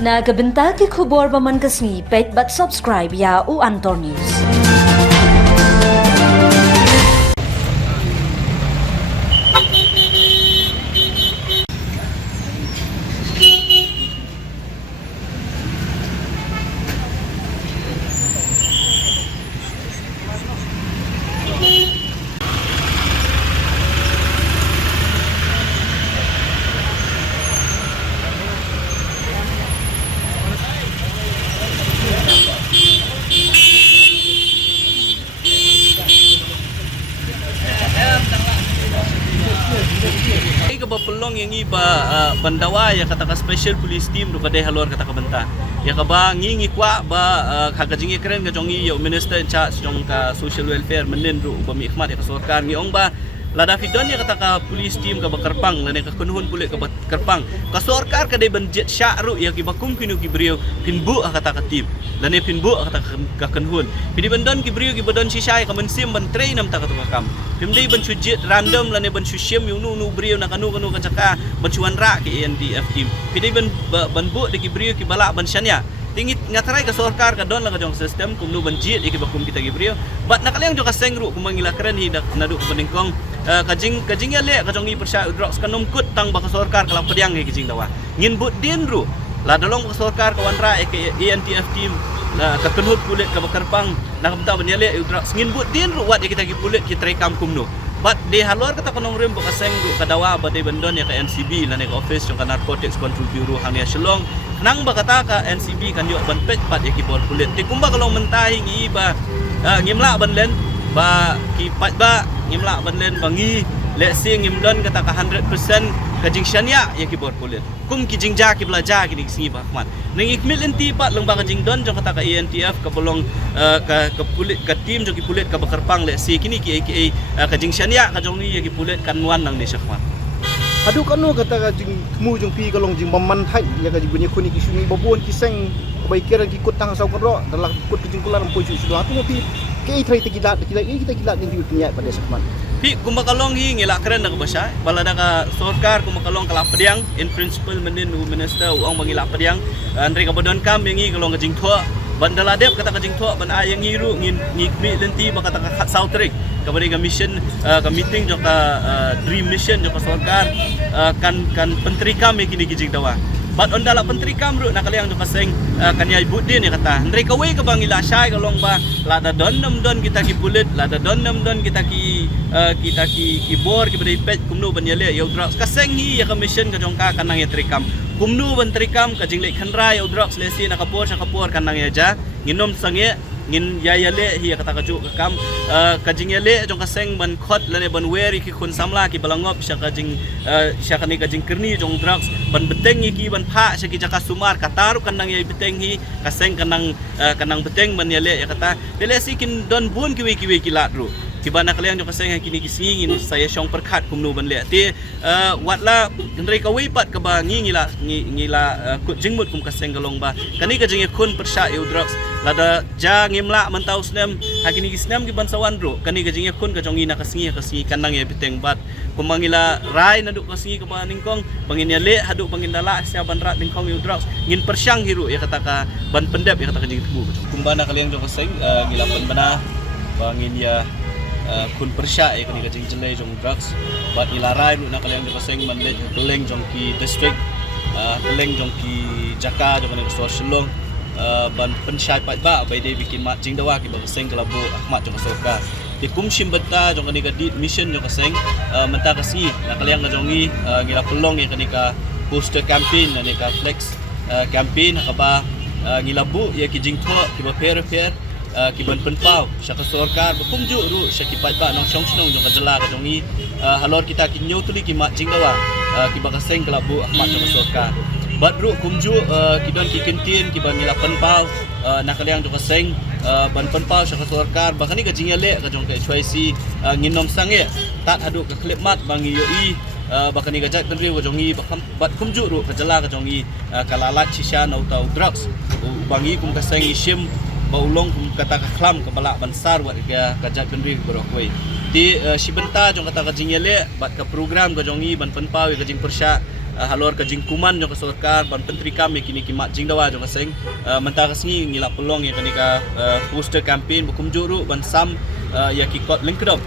Nagabenta ki khubor baman kasni pet but subscribe ya u Antor News. Pelong yang iba bandawa ya kata special police team do kadai halor kata benta ya ba ngingi kwa ba kagajingi keren ga jongi ya minister in charge jong ka social welfare menen ru ba mi khmat ya sarkar ni ong ba lada fidon ya kata ka police team ka bakarpang lane ka kunhun kulit ka bakarpang ka sarkar kadai banjet sya'ru ya ki bakum kinu ki brio pinbu kata ka team lane pinbu kata ka kunhun pidi bandon ki brio ki badon sisai ka mensim ban train nam ta ka kam pimdai ban sujit random lane ban susyem yu nu brio na kanu kan caka ban chuan ra ki ANTF team pidi ban bu de ki brio ki bala ban syanya tingit ngatarai ka sarkar ka don la ka jong system kum nu ban jit ki bakum kita ki brio bat nakaliang jo ka sengru kum mangila keren hi dak nadu peningkong kajing ya le ka jong i persya drops kanom kut tang ba ka sarkar kala pediang ki jing dawa ngin but din ru la dalong ka sarkar ka wanra ke ANTF team ka kenhut kulit ka bakarpang nak benta ban le drops ngin but din ru wat kita ki kulit ki trekam kum nu but de halor kata kanong rim ba ka sengru ka dawa ba de bandon ya ka NCB la ne ka office jong ka narcotics control bureau hanya Shillong nang ba kata ka NCB kan yo ban pet pat ya ki bol kulit ti kumba kalong mentahing iba ngimla ban len ba ki pat ba ngimla ban len bangi le sing ngimdon kata ka 100% kajing syania ya ki bor kulit kum ki jingja ki belaja ki singi bahmat ning ikmil enti pat lang ba kajing don jong kata ka ANTF ka bolong ka kulit ka team jong ki kulit ka bakarpang le si kini ki aka kajing syania ka jong ni ya ki kulit kan wan nang ni syakmat adu kanu kata ka jing mu jong pi kalong jing baman thai ya ka jing bunyi kuni ki suni babon ki seng bai kira ki kut tang sau kro dalam kut ki jing kulan po ju su atu pi ke trai te kita kita ni ti punya pada sakman pi kumakalong hi ngila keren nak basya balada ka sarkar kumakalong kala pediang in principle menen minister uang mangila pediang andre ka bodon kam yangi kalong ka jing thua bandala dep kata ka jing thua ban ayang ngiru ngikmi lenti ba kata ka sautrik kabari ka mission ka meeting jo ka dream mission jo ka sarkar kan penteri kam kini ki jing dawa bat on dala penteri kam ru nakaliang jo ka seng kanya ibudin ya kata andre ka we ka bangila syai kalong ba lada don kita ki bulit lada don kita ki bor ki beri pet kumnu ban yale ya udrak ka seng hi ya ka mission ka jong ka kanang ya trikam kumnu ban trikam ka jingle khanra ya udrak lesi na kapor sa kapor kanang ya ja nginom sange ngin ya yale hi kata ka ju kam ka jing yale jong ka seng ban khot lane ban weri ki khun samla ki balangop sya ka jing sya ka ni ka jing kerni jong drugs ban beteng ki ban pha sya ki jaka sumar kataru kanang ya beteng hi ka seng kanang beteng ban yale ya kata dele sikin don bun ki we ki lat ru kiba nakaliang jong ka seng kini ki singin saya syong perkhat kumnu ban le ti watla ndrei ka we pat ka ba ngila kut jingmut kum ka seng galong ba kani ka jing khun persya eu drugs lada ja ngimla mentau snem hakini ki snem ki bansawan ro kani ka jing khun ka jongi na ka singi kanang ya biteng bat kumangila rai na du ka singi ka ba ningkong bangin ya le hadu bangin dala sia ban rat ningkong eu drugs ngin persyang hiru ya kata ka ban pendep ya kata ka jing tubu kumba nakaliang jong ka seng ngila ban bana bangin ya kun persya ya kani ka jing jelai jong drugs bat ilarai ru nakaliang jong ka seng man le keleng jong ki district keleng jong ki jaka jong ka so Shillong ban pensyai pat ba bai de bikin mat jing dawa ki ba seng kala bu ahmad jong sarkar di kum sim beta jong kani ka dit mission jong ka seng menta ka si nakaliang ka jongi ngila pelong ya kani ka poster campaign ni ka flex campaign ka ba ngila bu ya ki jing thua ki ba fair ki ban penpau sya ka sarkar ba kum ju ru sya ki pat ba nong syong jong ka jela ka jongi halor kita ki nyau tuli ki mat jing dawa ki ba ka seng kala bu ahmad jong sarkar bat ru kumju kidon ki kintin ki ban ngila penpau nakaliang jong ka seng ban penpau sya ka sarkar ba kani ka jing le ka jong ka HYC nginom sange tat hadu ka klip mat bangi yo i bakani ka jat pendri ka jongi bat kumju ru ka jela ka jongi kalalat shisha nau tau drugs bangi kum ka seng isim baulong kum kata ka khlam ka bala bansar wat ka jat pendri ka rokoi ti sibenta jong kata ka jing le bat ka program ka jongi ban penpau ka jing persya halor ka jing kuman jong ka sarkar ban menteri kami kini kimat jing dawa jong ka seng mentara sengi ngila pelong ya kani ka poster campaign bukum juru ban sam ya ki kot lengkedom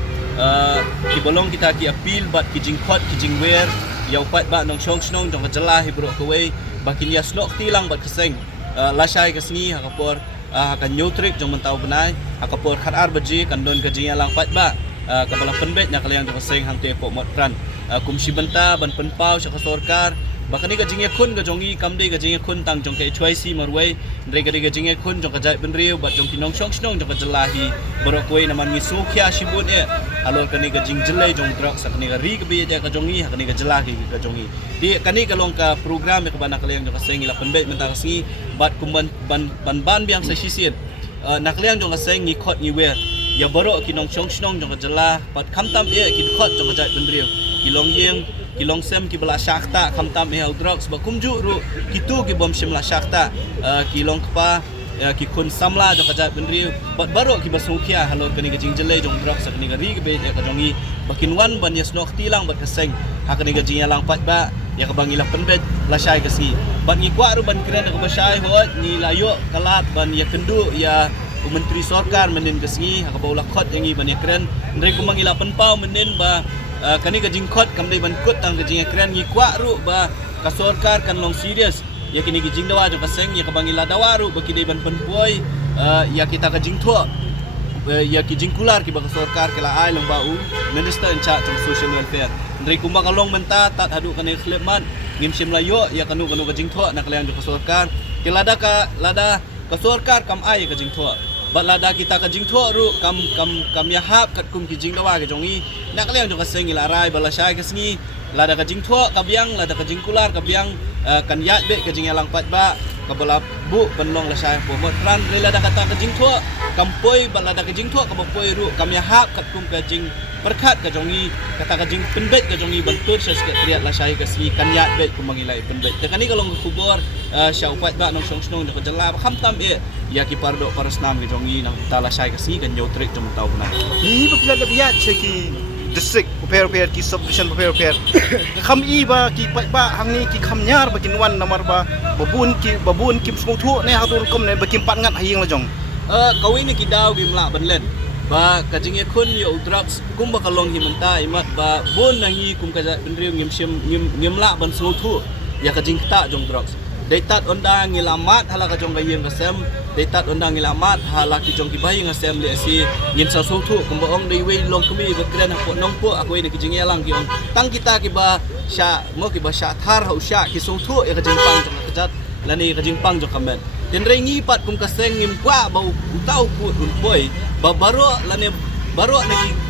ki bolong kita ki appeal bat ki jing kot ki jing wer ya upat ba nong shong snong jong ka jelah hibro ka wei bakin ya snok tilang bat ka seng lasai ka sengi hakapor akan nyutrik jong mentau benai akapor khatar baji kan don ka jing lang pat ba kabala penbet nya kalian jong seng hang te po mot pran kumsi benta ban penpau sa sarkar bakani ka jing kun ka jongi kamde ka jing kun tang jong ka HYC marway ndre ka jing kun jong ka jai benriu bat jong kinong shong snong jong ka jelahi borok koi naman ngi sukhya sibun alor kani ka jing jelai jong drok sa kani ka ri ka be ka jongi kani ka jelahi ka jongi di kani ka long ka program ka bana kalian jong ka seng ila penbet mentang si bat kumban ban biang sa sisien nakliang jong ka seng ngi khot ngi wer ya borok kinong shong snong jong ka jelah pat khamtam ki khot jong ka jai benriu kilong yeng kilong sem ki bala syakta khamtam drok sebab kumju ru kitu ki bom shimla syakta kilong kpa ki kun samla jong ka jai benriu bat borok ki basungkia halor kani ka jing jelai jong drok sa kani ka ri ka be ka jongi bakin wan ban yasnok tilang bat ka seng hakani ka jing lang pat ba ya ka bangila penbet la syai ka si ban ngi kwa ru ban kren ka basai hot ni layo kalat ban ya kendu ya menteri sarkar menin ka singi haka baula khot yangi ban ya kren ndre ku mangila penpau menin ba kani ka jing khot kamdai ban kut tang ka jing kren ngi kwa ru ba ka sarkar kan long serious ya kini ka jing dawa jo ka seng ya ka bangila dawa ru ba kidai ban penpoi ya kita ka jing thua ya ki jing kular ki ba ka sarkar kala ai long bau minister in charge of social welfare ndre ku ma ka long menta tat hadu kan khleman ngim sim layo ya kanu ka jing thua nak lang jo ka sarkar kilada ka sarkar kam ai ka jing thua balada kita ka jing thua ru kam ya hap kat kum ki jing dawa ka jongi nak liang jo ka sengi la rai bala syai ka sengi lada ka jing thua ka biang lada ka jing kular ka biang kan ya be ka jing lang pat ba ka bala bu benlong la syai po mot ran lada kata ka jing thua kam poi balada ka jing thua ka poi ru kam ya hap kat kum ka jing perkhat ka jongi kata ka jing penbet ka jongi bentur sa sekretariat la syai ka sengi kan ya be kum mangilai penbet te kani kalong kubor syau pat ba nong song snong ka jala khamtam ya ki pardo parasnam ki jongi nang tala syai ka si kan nyotrik jom tau bana ni bakla da biya ki district prepare ki subdivision prepare kham i ba ki ba hang ni ki khamnyar bakin wan namar ba babun ki smong thu ne hatur kom ne bakin pat ngat haying la jong kawin ni ki daw gi mla ban len ba ka jing kun yo drugs kum ba kalong himanta imat ba bon nangi kum ka benriu ngim sim ngim la ban smong thu ya ka jing ta jong drugs daitat ondang ngilamat hala ka jong gayeng kasem daitat ondang ngilamat hala ki jong ki bayeng kasem le si ngin sa so thu kum ong dei wei long kumi ba kren ko nong po aku ini ki jing yalang ki on tang kita ki ba sya mo ki ba sya thar hau sya ki so thu ya ka jing pang jong kejat lani ka jing pang jong kamen ten rei ngi pat kum kaseng ngim kwa ba utau pu un boy ba baro lani baro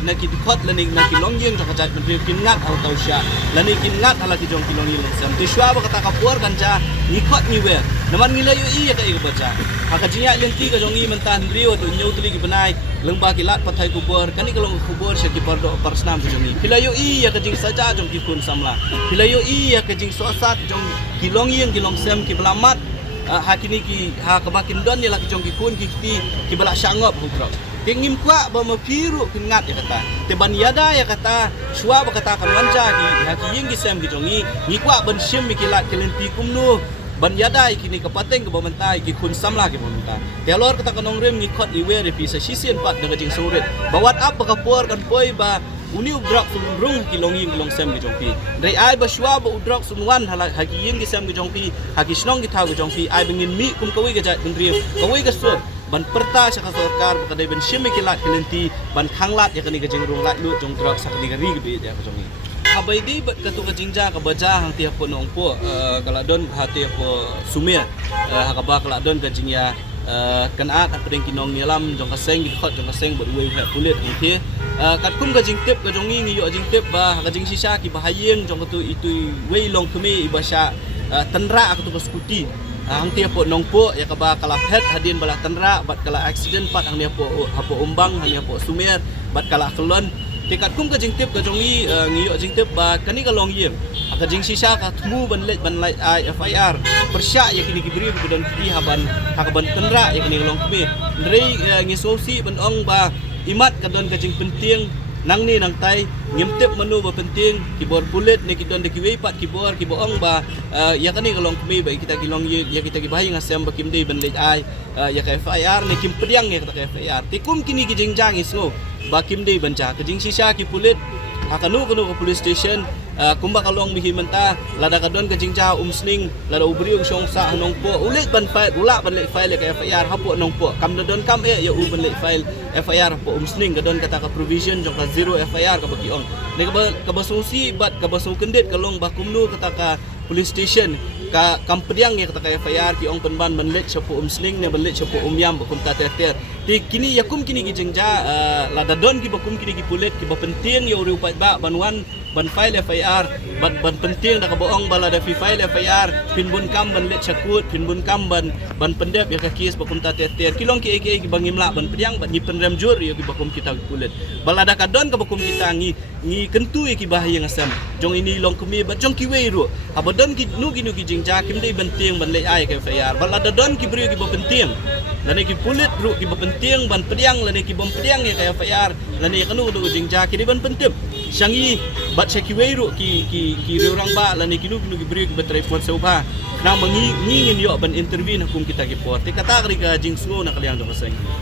naki dikot lani naki longjeng jong kejat menteri kingat au tau sya lani kingat hala ki jong ki longi lesam tu syua ba kata kapur kan ja ngikot ngiwer naman ngilayo iya ka iya baca haka jinya lenti ka jongi mentan rio tu nyau tuli ki benai lengba ki lat pathai kubur kani kalong kubur sya ki pardo parsnam ka jongi kilayo iya ka jing saja jong ki kun samla kilayo iya ka jing sosat jong ki longyeng ki longsem ki belamat hakini ki ha kemakin don ya la ki jong ki kun ki bala syangop hudro tingim kwa ba mapiru kingat ya kata teban yada ya kata syua ba kata kan wanja ki haki yeng ki sem ki jongi ni kwa ban sim mi kilat kelenti kumnu ban yada kini kapateng ke bamantai ki kun samla ki bamantai telor kata kanong rem ni khot iwe repi sa sisien pat daga jing surit bawat up ba kapor kan poi ba uni udrak sumrung ki longi ki long sem ki jongpi dai ai ba syua ba udrak sumwan hala haki yeng ki sem ki jongpi haki snong ki thau ki jongpi ai bengin mi kum kawi ga jat bendri kawi ga sur ban perta sa sarkar ba kadai ben shimi kilat kelenti ban khanglat ya kani ka jing rong lat lut jong drak sa kani ga ri be ya ka jongi abai di bat katu ka jingja ka baja hang tiap po nong po kaladon hati po sumir hakaba kaladon ka jingya kanat apring kinong nilam jong kaseng di khot jong kaseng bot wei ha kulit ni kat kum ka jing tip ka jongi ngi yo jing tip ba ka jing sisa ki bahayeng jong katu itu wei long kemi ibasha tenra ka tu skuti hang tiap po nong po ya kaba kala pet hadin bala tenra bat kala accident pat hang dia po hapo umbang hang dia po sumir bat kala kelon tikat kum ka jing tip ka jongi ngiyo jing tip ba kani ka long yem ka jing sisa ka tmu ban let ai FIR persya ya kini kibri ku dan ki haban hakaban tenra ya kini long kemi rei ngi sosi ban ong ba imat ka don ka jing penting nang ni nang tay ngimtip menu ba penting kibor pulit ni kidon de kiwi pat kibor kiboong ba ya kani kalong kami ba kita kilong ya kita gibahi ngasem ba kimdei ban lej ai ya ka FIR ni kim pediang ya kata FIR tikum kini ki jingjang isngo ba kimdei ban cha ka jing sisa ki pulit akanu kanu ke police station kumba kalong mihi menta lada kadon ke jingja umsning lada ubri song sa hanong po ulit ban file ulak ban lek file ke FIR hapo nong po kam don kam ya u ban lek file FIR po umsning kadon kata ka provision jong ka zero FIR ka bagi ong ne ka basungsi bat ka basung kendit kalong bakumnu kata ka police station ka kampediang ya kata ka FIR ki ong penban ban lek sapo umsning ne ban lek sapo umyam bakum ta ter ti kini yakum kini ki jingja lada don ki bakum kini ki pulet ki ba penting ya uri upat ba banwan ban file FIR ban penting dah kaboong bala da file FIR pinbun kam ban let cakut pinbun kam ban pendep ya kakis bakum ta ter kilong ki aka ki bangimla ban pediang ban ni penrem jur ya ki bakum kita kulet bala da kadon ka bakum kita ngi kentu ya ki bahaya ngasam jong ini long kemi ba jong ki weiru abadon ki nu ki jingja kim dei penting ban let ai ka FIR bala da don ki beri ki ba penting lane ki pulit ru ki ba penting ban pediang lane ki bom pediang ya ka FIR lane kanu do jingja ki ban penting syangi bat sekiweiru ki orang ba lani kinu beri ki batrai port sauba na mangi ngingin yo ban intervene hukum kita ki port kata kri ka jing sngo na kaliang do kaseng